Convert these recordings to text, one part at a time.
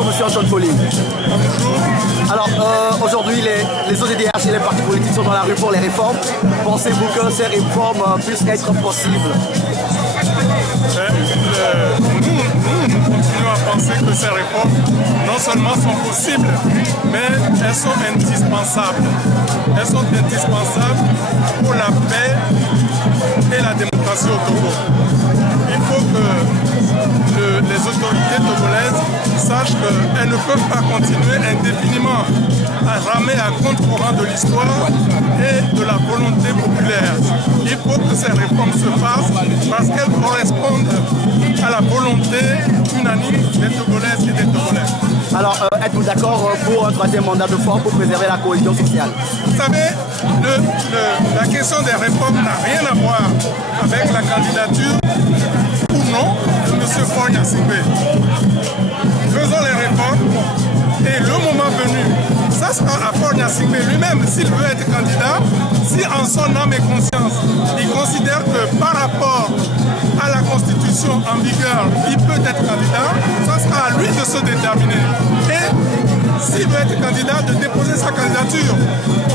Bonjour Monsieur Antoine Folly. Bonjour. Alors aujourd'hui les ODDH et les partis politiques sont dans la rue pour les réformes. Pensez-vous que ces réformes puissent être possibles? Nous continuons à penser que ces réformes non seulement sont possibles, mais elles sont indispensables. Elles sont indispensables pour la paix et la démocratie au Togo. Il faut que les autorités togolaises sachent qu'elles ne peuvent pas continuer indéfiniment à ramer à contre-courant de l'histoire et de la volonté populaire. Il faut que ces réformes se fassent parce qu'elles correspondent à la volonté unanime des Togolaises et des Togolais. Alors, êtes-vous d'accord pour un troisième mandat de force pour préserver la cohésion sociale? Vous savez, la question des réformes n'a rien à voir avec la candidature ou non de M. Faure Gnassingbé. Faisons les réformes et le moment venu, ça sera à Faure Gnassingbé lui-même s'il veut être candidat, si en son âme et conscience, il considère que par rapport à la Constitution en vigueur, il peut être candidat, ça sera à lui de se déterminer. Et s'il veut être candidat, de déposer sa candidature.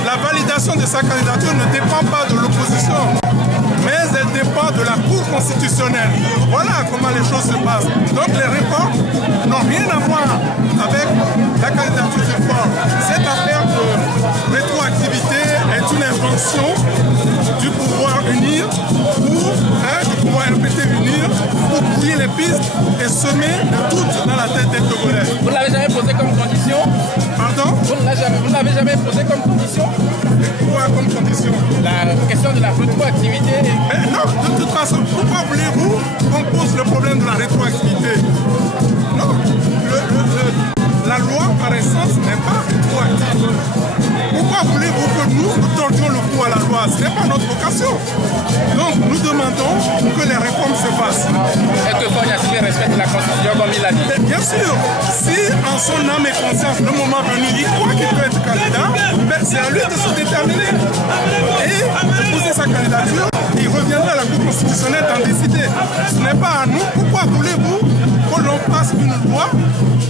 La validation de sa candidature ne dépend pas de l'opposition, mais elle dépend de la Cour constitutionnelle. Voilà comment les choses se passent. Donc les réformes n'ont rien à voir avec la candidature de Faure. Cette affaire de rétroactivité est une invention du pouvoir unir ou du pouvoir RPT unir pour brouiller les pistes et semer le doute dans la tête des Togolais. Vous ne l'avez jamais posé comme condition? Pardon? Vous ne l'avez jamais posé comme condition? Quoi comme condition? La question de la rétroactivité. Mais non, de toute façon, pourquoi voulez-vous qu'on pose le problème de la rétroactivité? Non, la loi par essence n'est pas rétroactive. Pourquoi voulez-vous que nous tordions le cou à la loi? Ce n'est pas notre vocation. Donc nous demandons que les réformes se fassent. Est-ce que Faure Gnassingbé respecte la Constitution comme il l'a dit? Bien sûr, si en son âme et conscience, le moment venu, il croit qu'il peut être candidat, c'est à lui de se déterminer et de poser sa candidature. Il reviendra à la Cour constitutionnelle d'en décider. Ce n'est pas à nous. Pourquoi voulez-vous que l'on fasse une loi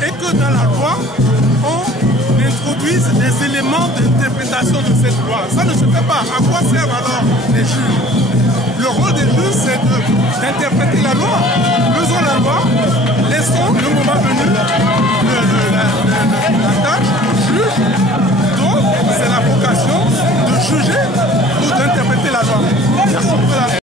et que dans la loi, on introduise des éléments d'interprétation de cette loi? Ça ne se fait pas. À quoi servent alors les juges? Le rôle des juges, c'est de